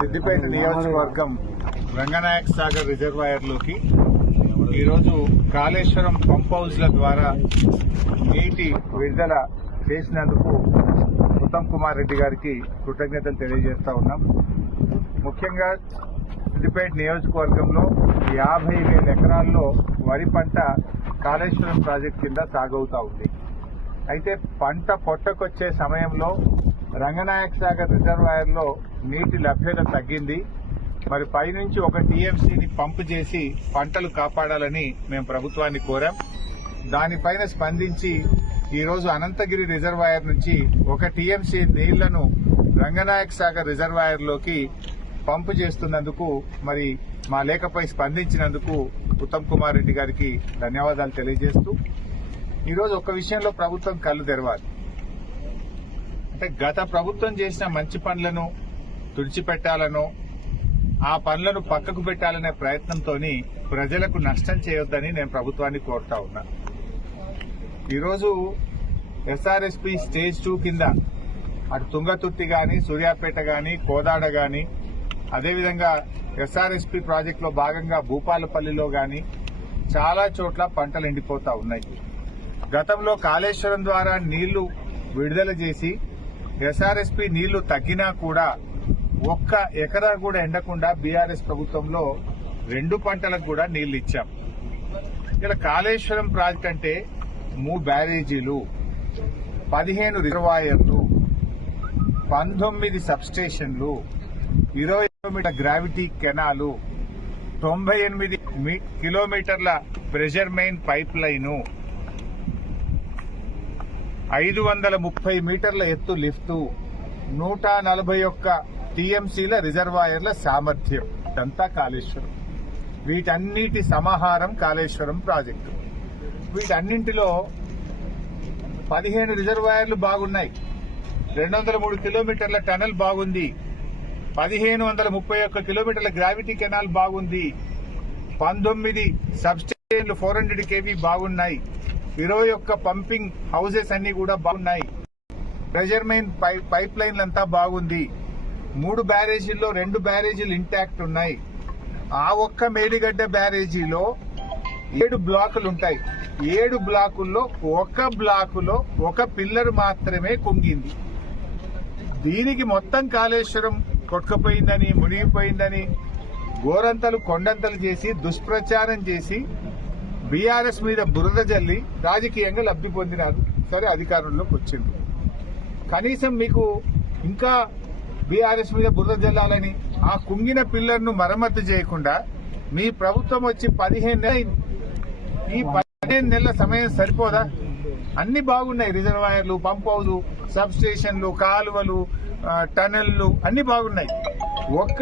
సిద్దిపేట నియోజకవర్గం రంగనాయక సాగర్ రిజర్వాయర్లోకి ఈరోజు కాళేశ్వరం పంప్ హౌస్ల ద్వారా నీటి విడుదల చేసినందుకు ఉత్తమ్ కుమార్ రెడ్డి గారికి కృతజ్ఞతలు తెలియజేస్తా ఉన్నాం. ముఖ్యంగా సిద్దిపేట నియోజకవర్గంలో 50,000 ఎకరాల్లో వరి పంట కాళేశ్వరం ప్రాజెక్టు కింద సాగవుతా ఉంది. అయితే పంట పొట్టకొచ్చే సమయంలో రంగనాయక సాగర్ రిజర్వాయర్లో నీటి లభ్యత తగ్గింది. మరి పైనుంచి 1 టీఎంసీని పంపు చేసి పంటలు కాపాడాలని మేము ప్రభుత్వాన్ని కోరాం. దానిపైన స్పందించి ఈరోజు అనంతగిరి రిజర్వాయర్ నుంచి 1 టీఎంసీ నీళ్లను రంగనాయక సాగర్ రిజర్వాయర్లోకి పంపు చేస్తున్నందుకు మరి మా లేఖపై స్పందించినందుకు ఉత్తమ్ కుమార్ రెడ్డి గారికి ధన్యవాదాలు తెలియజేస్తూ ఈరోజు ఒక విషయంలో ప్రభుత్వం కళ్ళు తెరవాలి. అంటే గత ప్రభుత్వం చేసిన మంచి పనులను తుడిచిపెట్టాలనో ఆ పనులను పక్కకు పెట్టాలనే ప్రయత్నంతో ప్రజలకు నష్టం చేయొద్దని నేను ప్రభుత్వాన్ని కోరుతా ఉన్నా. ఈరోజు ఎస్ఆర్ఎస్పీ స్టేజ్ 2 కింద అటు తుంగతుర్తి గాని, సూర్యాపేట గాని, కోదాడ గాని, అదేవిధంగా ఎస్ఆర్ఎస్పీ ప్రాజెక్టులో భాగంగా భూపాలపల్లిలో గాని చాలా చోట్ల పంటలు ఎండిపోతా ఉన్నాయి. గతంలో కాళేశ్వరం ద్వారా నీళ్లు విడుదల చేసి ఎస్ఆర్ఎస్పీ నీళ్లు తగ్గినా కూడా 1 ఎకరా కూడా ఎండకుండా బీఆర్ఎస్ ప్రభుత్వంలో 2 పంటలకు కూడా నీళ్లు ఇచ్చాం. ఇలా కాళేశ్వరం ప్రాజెక్ట్ అంటే 3 బ్యారేజీలు, 15 రిజర్వాయర్లు, 19 సబ్స్టేషన్లు, 20 కిలోమీటర్ గ్రావిటీ కెనాలు, 98 కిలోమీటర్ల ప్రెషర్ మెయిన్ పైప్ లైను, 530 మీటర్ల ఎత్తు లిఫ్టు, 141 టీఎంసీల రిజర్వాయర్ల సామర్థ్యం. ఇదంతా కాళేశ్వరం. వీటన్నిటి సమాహారం కాళేశ్వరం ప్రాజెక్టు. వీటన్నింటిలో 15 రిజర్వాయర్లు బాగున్నాయి, 203 కిలోమీటర్ల టనల్ బాగుంది, 1531 కిలోమీటర్ల గ్రావిటీ కెనాల్ బాగుంది, 19 సబ్స్టేషన్లు 400 kV బాగున్నాయి, 21 పంపింగ్ హౌసెస్ అన్ని కూడా బాగున్నాయి, ప్రెషర్ మెయిన్ పైప్ లైన్లంతా బాగుంది, 3 బ్యారేజీల్లో 2 బ్యారేజీలు ఇంటాక్ట్ ఉన్నాయి. ఆ ఒక్క మేడిగడ్డ బ్యారేజీలో 7 బ్లాకులు ఉంటాయి. 7 బ్లాకుల్లో 1 బ్లాకులో 1 పిల్లర్ మాత్రమే కుంగింది. దీనికి మొత్తం కాళేశ్వరం కొట్టుకుపోయిందని, మునిగిపోయిందని గోరంతలు కొండంతలు చేసి దుష్ప్రచారం చేసి బీఆర్ఎస్ మీద బురద జల్లి రాజకీయంగా లబ్ధి పొందినారు. సరే, అధికారంలోకి వచ్చింది. కనీసం మీకు ఇంకా బీఆర్ఎస్ మీద బురద జల్లాలని ఆ కుంగిన పిల్లర్ను మరమ్మతు చేయకుండా మీ ప్రభుత్వం వచ్చి 15 నెలలు. ఈ 15 నెలల సమయం సరిపోదా? అన్ని బాగున్నాయి. రిజర్వాయర్లు, పంప్ హౌస్, సబ్ స్టేషన్లు, కాలువలు, టనెళ్లు అన్ని బాగున్నాయి. ఒక్క